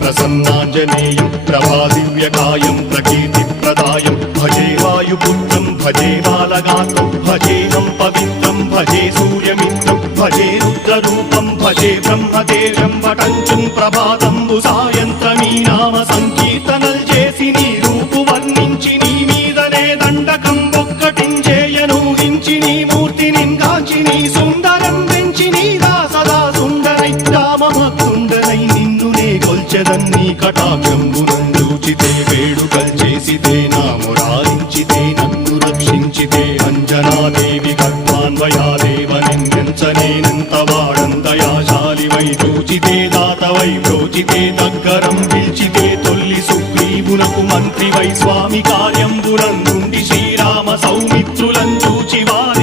ప్రసన్నాంజనేయం ప్రభాదివ్యకాయం ప్రకీర్తిప్రదాయం భజే వాయుపుత్రం భజే బాలగాత్రం భజేహం పవిత్రం భజే సూర్యమిత్రం భజే రుద్రరూపం భజే బ్రహ్మదేవం వటంచుం ప్రభాతంబు సాయంత్రమీ నామ సంకీర్తనల్ చేసి నీ రూపు వర్ణించి నీ మీదనే దండకం ఒక్కటించేయనూహించి నీ మూర్తిని కాంచి నీ సుందరం పెంచి నీదా సదా సుందరై రామభక్తుండరై నిన్నునే కొల్చెదన్నీ కటాక్షంబునందూచితే వేడుకల్ చేసితే నా మురారించితే నన్ను రక్షించితే అంజనాదేవి గర్భాన్వయాదేవ నిందించనేనంత వాడంతయాశాలివై చూచితే దాతవై బ్రోచితే దగ్గరం పిలిచితే తొల్లి సుగ్రీవునకు మంత్రివై స్వామి కార్యంబునందుండి శ్రీరామ సౌమిత్రులం చూచి వారి